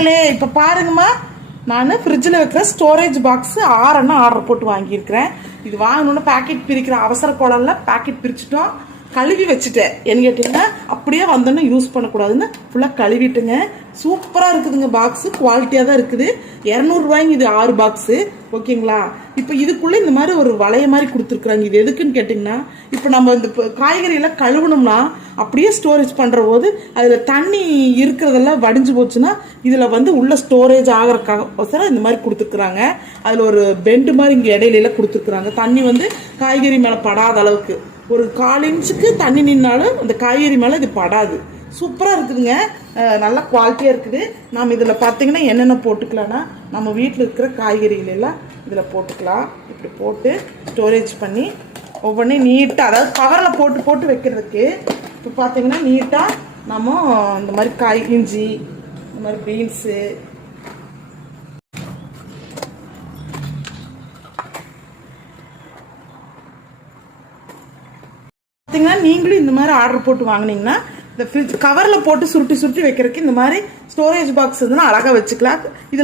இப்போ பாருங்கம்மா, நான் ஃப்ரிட்ஜில் வைக்கிற ஸ்டோரேஜ் பாக்ஸ் 6 ஆர்டர் போட்டு வாங்கியிருக்கிறேன். இது வாங்கணுன்னு பேக்கெட் பிரிக்கிற அவசர கோலம்ல பேக்கெட் பிரிச்சுட்டோம். கழுவி வச்சுட்டேன். என்ன கேட்டிங்கன்னா அப்படியே வந்தோன்னு யூஸ் பண்ணக்கூடாதுன்னு ஃபுல்லாக கழுவிட்டுங்க. சூப்பராக இருக்குதுங்க. பாக்ஸு குவாலிட்டியாக தான் இருக்குது. 200 ரூபாய்ங்க இது 6 பாக்ஸு. ஓகேங்களா? இப்போ இதுக்குள்ளே இந்த மாதிரி ஒரு வளைய மாதிரி கொடுத்துருக்குறாங்க. இது எதுக்குன்னு கேட்டிங்கன்னா, இப்போ நம்ம இந்த காய்கறியெல்லாம் கழுவுனோம்னா அப்படியே ஸ்டோரேஜ் பண்ணுற போது அதில் தண்ணி இருக்கிறதெல்லாம் வடிஞ்சு போச்சுன்னா இதில் வந்து உள்ள ஸ்டோரேஜ் ஆகிறக்காக இந்த மாதிரி கொடுத்துருக்குறாங்க. அதில் ஒரு பெண்டு மாதிரி இங்கே இடையில கொடுத்துருக்குறாங்க. தண்ணி வந்து காய்கறி மேலே படாத அளவுக்கு ஒரு 1/4 இன்ச்சுக்கு தண்ணி நின்னாலும் இந்த காய்கறி மேலே இது படாது. சூப்பராக இருக்குதுங்க. நல்ல குவாலிட்டியாக இருக்குது. நாம் இதில் பார்த்தீங்கன்னா என்னென்ன போட்டுக்கலாம்னா, நம்ம வீட்டில் இருக்கிற காய்கறிகளெல்லாம் இதில் போட்டுக்கலாம். இப்படி போட்டு ஸ்டோரேஜ் பண்ணி ஒவ்வொன்றையும் நீட்டாக, அதாவது கவரில் போட்டு போட்டு வைக்கிறதுக்கு இப்போ பார்த்தீங்கன்னா நீட்டாக நம்ம இந்த மாதிரி இஞ்சி, இந்த மாதிரி பீன்ஸு, பார்த்தீங்கன்னா நீங்களும் இந்த மாதிரி ஆர்டர் போட்டு வாங்கினீங்கன்னா இந்த ஃப்ரிட்ஜ் கவரில் போட்டு சுருட்டி சுருட்டி வைக்கிறதுக்கு இந்த மாதிரி ஸ்டோரேஜ் பாக்ஸ் இருந்தால் அழகாக வச்சுக்கலாம். இது